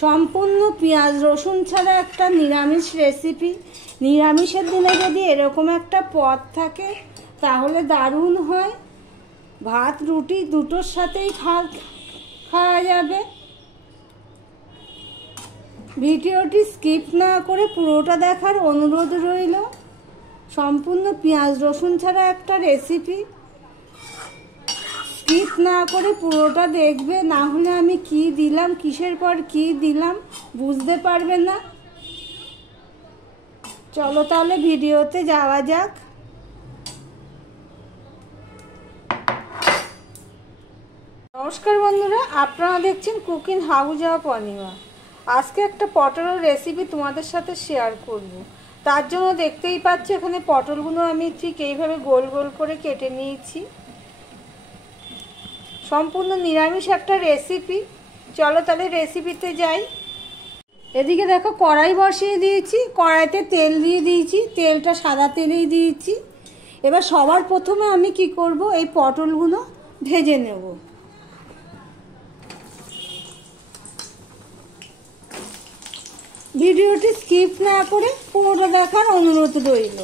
সম্পূর্ণ পেঁয়াজ রসুন ছাড়া একটা নিরামিষ রেসিপি। নিরামিষের দিনে যদি এরকম একটা পদ থাকে তাহলে দারুণ হয়। ভাত রুটি দুটোর সাথেই খাওয়া যাবে। ভিডিওটি স্কিপ না করে পুরোটা দেখার অনুরোধ রইল। সম্পূর্ণ পেঁয়াজ রসুন ছাড়া একটা রেসিপি, স্কিপ না করে পুরোটা দেখবে, না হলে আমি কি দিলাম, কিসের পর কি দিলাম বুঝতে পারবে না। চলো তাহলে ভিডিওতে যাওয়া যাক। নমস্কার বন্ধুরা, আপনারা দেখছেন কুকিং হাউস অফ অনিমা। আজকে একটা পটলের রেসিপি তোমাদের সাথে শেয়ার করব। তার জন্য দেখতেই পাচ্ছ এখানে পটলগুলো আমি ঠিক এইভাবে গোল গোল করে কেটে নিয়েছি। সম্পূর্ণ নিরামিষ একটা রেসিপি। চলো তাহলে রেসিপিতে যাই। এদিকে দেখো কড়াই বসিয়ে দিয়েছি, কড়াইতে তেল দিয়ে দিয়েছি, তেলটা সাদা তেলেই দিয়েছি। এবার সবার প্রথমে আমি কি করব, এই পটলগুলো ভেজে নেব। ভিডিওটি স্কিপ না করে পুরোটা দেখার অনুরোধ রইল।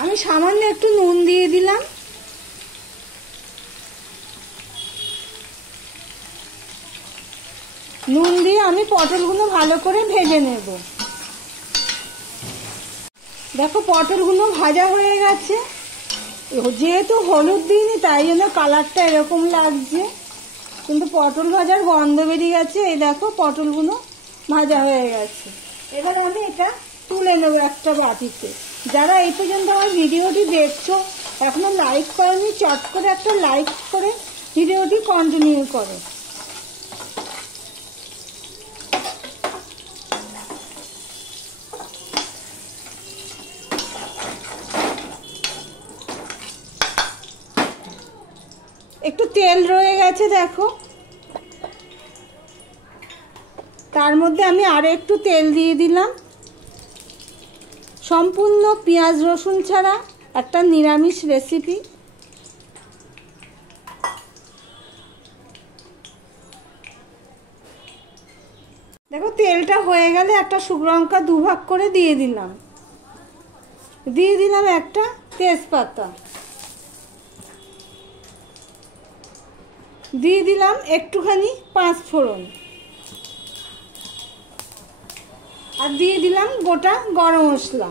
আমি সামান্য একটু নুন দিয়ে দিলাম। নুন দিয়ে আমি পটলগুলো ভালো করে ভেজে নেব। দেখো পটলগুলো ভাজা হয়ে গেছে। যেহেতু হলুদ দিইনি তাই জন্য কালারটা এরকম লাগছে, কিন্তু পটল ভাজার গন্ধ বেরিয়ে গেছে। এই দেখো পটলগুলো ভাজা হয়ে গেছে। এবার আমি এটা তুলে নেবো একটা বাটিতে। যারা এই পর্যন্ত আমার ভিডিওটি দেখছো এখনো লাইক করনি, চট করে একটা লাইক করে ভিডিওটি কন্টিনিউ করো। একটু তেল রয়ে গেছে দেখো, তার মধ্যে আমি আরো একটু তেল দিয়ে দিলাম। সম্পূর্ণ পেঁয়াজ রসুন ছাড়া একটা নিরামিষ রেসিপি। দেখো তেলটা হয়ে গেলে একটা শুকনো লঙ্কা দুভাগ করে দিয়ে দিলাম। দিয়ে দিলাম একটা তেজপাতা, দিয়ে দিলাম একটুখানি পাঁচফোড়ন, আর দিয়ে দিলাম গোটা গরম মশলা।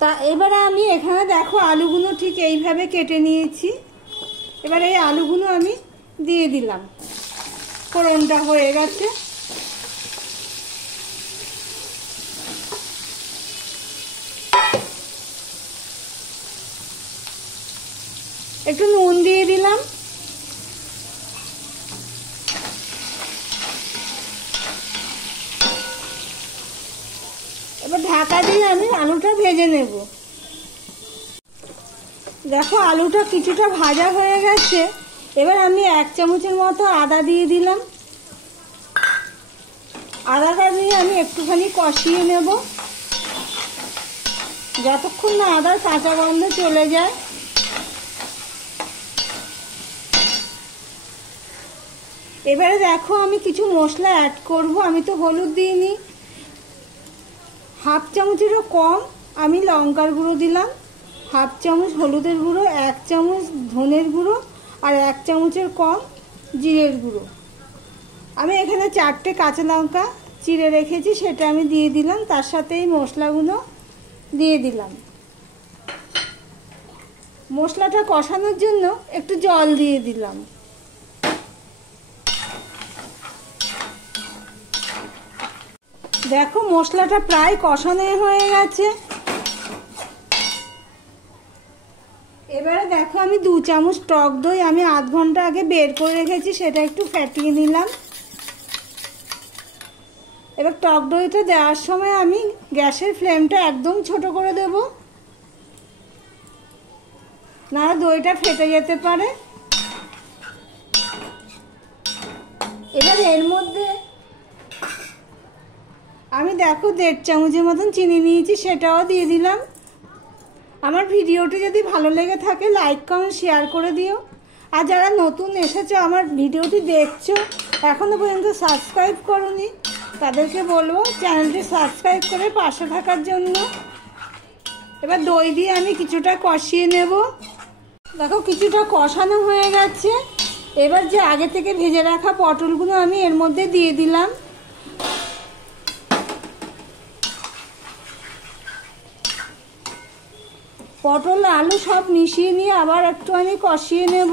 তা এবারে আমি এখানে দেখো আলুগুলো ঠিক এইভাবে কেটে নিয়েছি। এবারে এই আলুগুলো আমি দিয়ে দিলাম। ফোড়নটা হয়ে গেছে। একটু নুন দিয়ে দিলাম। এবার ঢাকা দিয়ে আমি আলুটা ভেজে নেব। দেখো আলুটা কিছুটা ভাজা হয়ে গেছে। এবার আমি 1 চামচের মতো আদা দিয়ে দিলাম। আদাটা দিয়ে আমি একটুখানি কষিয়ে নেব যতক্ষণ না আদার কাঁচা গন্ধ চলে যায়। এবারে দেখো আমি কিছু মশলা অ্যাড করব। আমি তো হলুদ দিইনি। 1/2 চামচেরও কম আমি লঙ্কার গুঁড়ো দিলাম, 1/2 চামচ হলুদের গুঁড়ো, 1 চামচ ধনের গুঁড়ো, আর 1 চামচের কম জিরের গুঁড়ো। আমি এখানে 4টে কাঁচা লঙ্কা চিড়ে রেখেছি, সেটা আমি দিয়ে দিলাম। তার সাথে এই মশলাগুলো দিয়ে দিলাম। মশলাটা কষানোর জন্য একটু জল দিয়ে দিলাম। দেখো মশলাটা প্রায় কষানো হয়ে গেছে। এবারে দেখো আমি 2 চামচ টক দই আমি আধ ঘন্টা আগে বের করে রেখেছি, সেটা একটু ফেটিয়ে নিলাম। এবার টক দইটা দেওয়ার সময় আমি গ্যাসের ফ্লেমটা একদম ছোট করে দেব, না দইটা ফেটে যেতে পারে। দেখো 1.5 চামচের মতন চিনি নিয়েছি, সেটাও দিয়ে দিলাম। আমার ভিডিওটি যদি ভালো লেগে থাকে লাইক কমেন্ট শেয়ার করে দিও। আর যারা নতুন এসেছো আমার ভিডিওটি দেখছো এখনো পর্যন্ত সাবস্ক্রাইব করোনি, তাদেরকে বলবো চ্যানেলটি সাবস্ক্রাইব করে পাশে থাকার জন্য। এবার দই দিয়ে আমি কিছুটা কষিয়ে নেব। দেখো কিছুটা কষানো হয়ে গেছে। এবার যে আগে থেকে ভেজে রাখা পটলগুলো আমি এর মধ্যে দিয়ে দিলাম। পটল আলু সব মিশিয়ে নিয়ে আবার একটু আমি কষিয়ে নেব।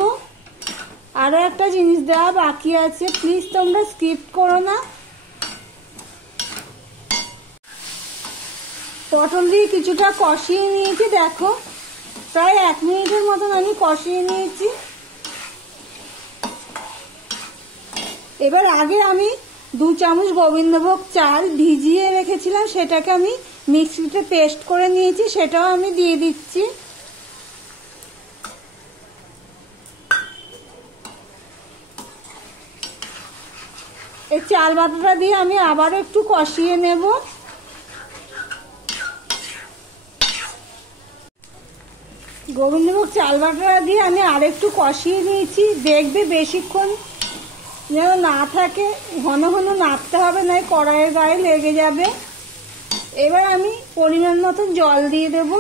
আরও একটা জিনিস দেওয়া বাকি আছে, প্লিজ তোমরা স্কিপ করো না। পটল দিয়ে কিছুটা কষিয়ে নিয়েছি, দেখো প্রায় 1 মিনিটের মতন আমি কষিয়ে নিয়েছি। এবার আগে আমি 2 চামচ গোবিন্দভোগ চাল ভিজিয়ে রেখেছিলাম, সেটাকে আমি মিক্সিতে পেস্ট করে নিয়েছি, সেটাও আমি দিয়ে দিচ্ছি। এই চাল বাটাটা দিয়ে আমি আবারও একটু কষিয়ে নেব। গোবিন্দভোগ চাল বাটাটা দিয়ে আমি আরেকটু কষিয়ে নিয়েছি। দেখবে বেশিক্ষণ যেন না থাকে, ঘন ঘন নাড়তে হবে, নয় কড়াইয়ের গায়ে লেগে যাবে। এবার আমি পরিমাণ মতো জল দিয়ে দেব।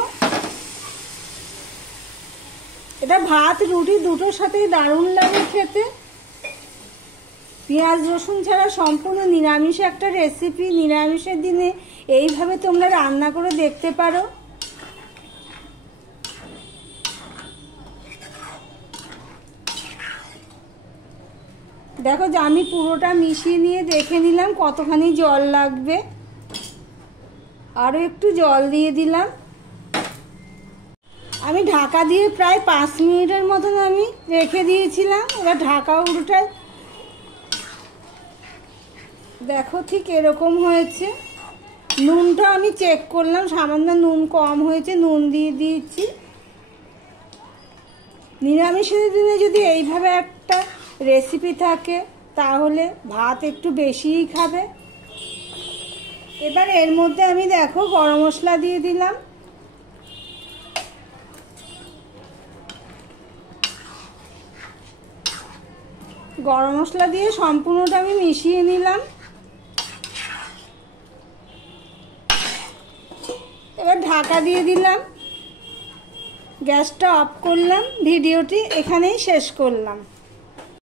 এটা ভাত রুটি দুটোর সাথেই দারুণ লাগে খেতে। পেঁয়াজ রসুন ছাড়া সম্পূর্ণ নিরামিষ একটা রেসিপি। নিরামিষের দিনে এইভাবে তোমরা রান্না করে দেখতে পারো। দেখো যে আমি পুরোটা মিশিয়ে নিয়ে দেখে নিলাম কতখানি জল লাগবে। আরও একটু জল দিয়ে দিলাম। আমি ঢাকা দিয়ে প্রায় 5 মিনিটের মতন আমি রেখে দিয়েছিলাম। এবার ঢাকা উল্টায়, দেখো ঠিক এরকম হয়েছে। নুনটা আমি চেক করলাম, সামান্য নুন কম হয়েছে, নুন দিয়ে দিয়েছি। নিরামিষের দিনে যদি এইভাবে একটা রেসিপি থাকে তাহলে ভাত একটু বেশিই খাবে। এবার এর মধ্যে আমি দেখো গরম মশলা দিয়ে দিলাম। গরম মশলা দিয়ে সম্পূর্ণটা আমি মিশিয়ে নিলাম। এবার ঢাকা দিয়ে দিলাম, গ্যাসটা অফ করলাম। ভিডিওটি এখানেই শেষ করলাম।